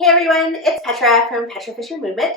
Hey everyone, it's Petra from Petra Fisher Movement.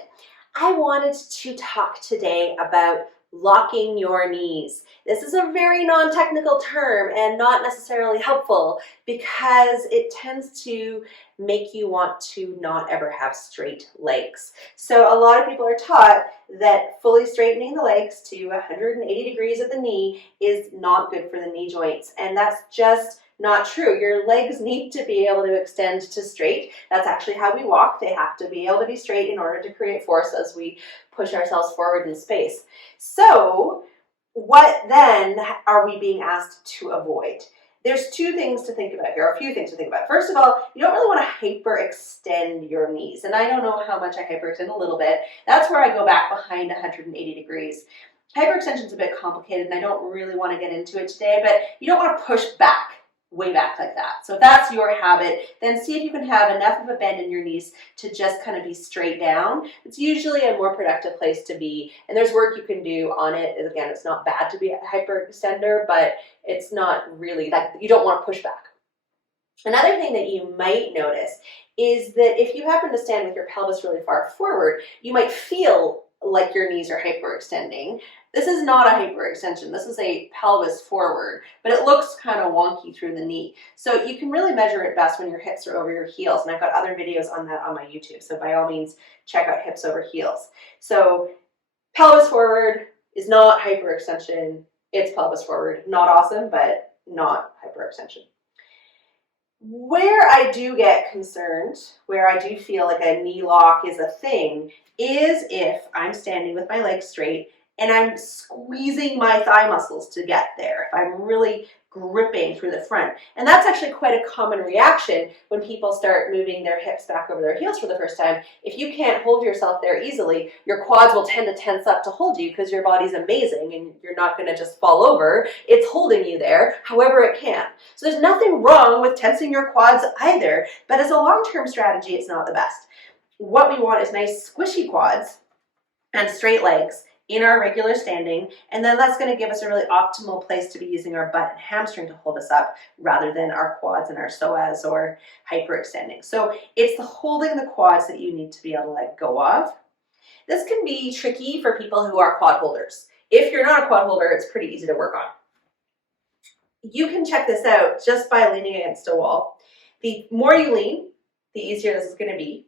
I wanted to talk today about locking your knees. This is a very non-technical term and not necessarily helpful because it tends to make you want to not ever have straight legs. So a lot of people are taught that fully straightening the legs to 180 degrees at the knee is not good for the knee joints, and that's just not true. Your legs need to be able to extend to straight. That's actually how we walk. They have to be able to be straight in order to create force as we push ourselves forward in space. So what then are we being asked to avoid? There's two things to think about here, a few things to think about. First of all, you don't really want to hyperextend your knees. And I don't know how much I hyperextend, a little bit. That's where I go back behind 180 degrees. Hyperextension is a bit complicated and I don't really want to get into it today, but you don't want to push back way back like that. So if that's your habit, then see if you can have enough of a bend in your knees to just kind of be straight down. It's usually a more productive place to be, and there's work you can do on it. And again, it's not bad to be a hyperextender, but it's not really, like, you don't want to push back. Another thing that you might notice is that if you happen to stand with your pelvis really far forward, you might feel like your knees are hyperextending. This is not a hyperextension. This is a pelvis forward, but it looks kind of wonky through the knee. So you can really measure it best when your hips are over your heels. And I've got other videos on that on my YouTube. So by all means, check out hips over heels. So pelvis forward is not hyperextension. It's pelvis forward. Not awesome, but not hyperextension. Where I do get concerned, where I do feel like a knee lock is a thing, is if I'm standing with my legs straight and I'm squeezing my thigh muscles to get there, if I'm really gripping through the front. And that's actually quite a common reaction when people start moving their hips back over their heels for the first time. If you can't hold yourself there easily, your quads will tend to tense up to hold you because your body's amazing and you're not going to just fall over. It's holding you there however it can. So there's nothing wrong with tensing your quads either, but as a long-term strategy, it's not the best. What we want is nice squishy quads and straight legs in our regular standing, and then that's going to give us a really optimal place to be using our butt and hamstring to hold us up rather than our quads and our psoas or hyperextending. So it's the holding the quads that you need to be able to let go of. This can be tricky for people who are quad holders. If you're not a quad holder, it's pretty easy to work on. You can check this out just by leaning against a wall. The more you lean, the easier this is going to be.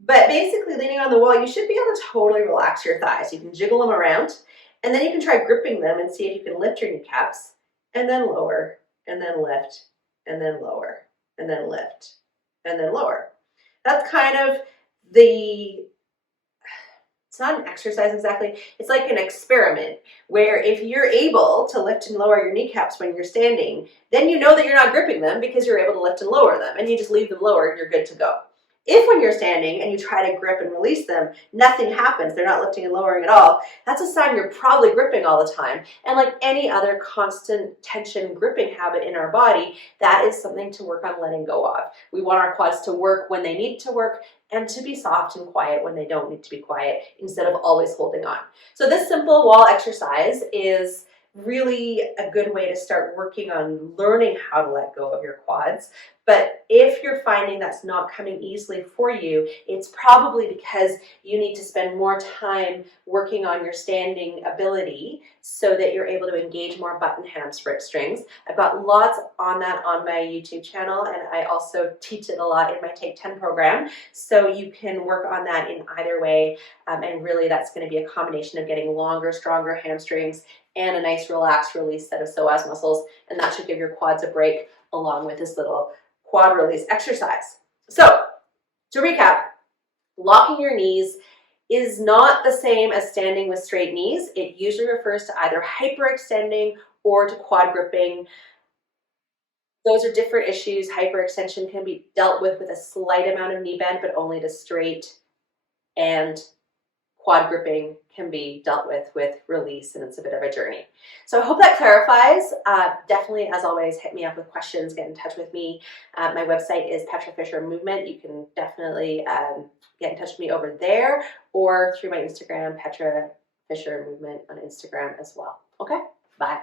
But basically, leaning on the wall, you should be able to totally relax your thighs. You can jiggle them around, and then you can try gripping them and see if you can lift your kneecaps, and then lower, and then lift, and then lower, and then lift, and then lower. That's kind of it's not an exercise exactly. It's like an experiment where if you're able to lift and lower your kneecaps when you're standing, then you know that you're not gripping them because you're able to lift and lower them, and you just leave them lower and you're good to go. If when you're standing and you try to grip and release them, nothing happens, they're not lifting and lowering at all, that's a sign you're probably gripping all the time. And like any other constant tension gripping habit in our body, that is something to work on letting go of. We want our quads to work when they need to work and to be soft and quiet when they don't need to be quiet instead of always holding on. So this simple wall exercise is really a good way to start working on learning how to let go of your quads. But if you're finding that's not coming easily for you, it's probably because you need to spend more time working on your standing ability so that you're able to engage more butt and hamstrings. I've got lots on that on my YouTube channel, and I also teach it a lot in my Take 10 program. So you can work on that in either way. And really that's going to be a combination of getting longer, stronger hamstrings and a nice relaxed release set of psoas muscles. And that should give your quads a break along with this little quad release exercise. So to recap, locking your knees is not the same as standing with straight knees. It usually refers to either hyperextending or to quad gripping. Those are different issues. Hyperextension can be dealt with a slight amount of knee bend, but only to straight, and quad gripping can be dealt with release, and it's a bit of a journey. So I hope that clarifies. Definitely, as always, hit me up with questions, get in touch with me. My website is Petra Fisher Movement. You can definitely get in touch with me over there or through my Instagram, Petra Fisher Movement on Instagram as well. Okay, bye.